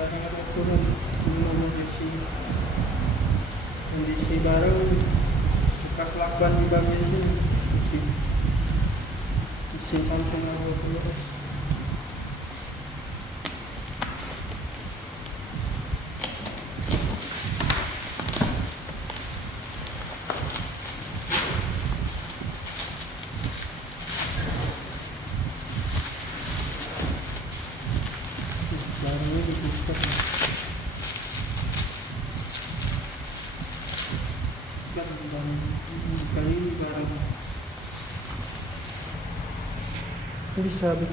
barang ada turun nomor kondisi barang bekas lakban di bagian sini mesin Samsung A20s. Barangnya dibuka kali ini barang bisa bikin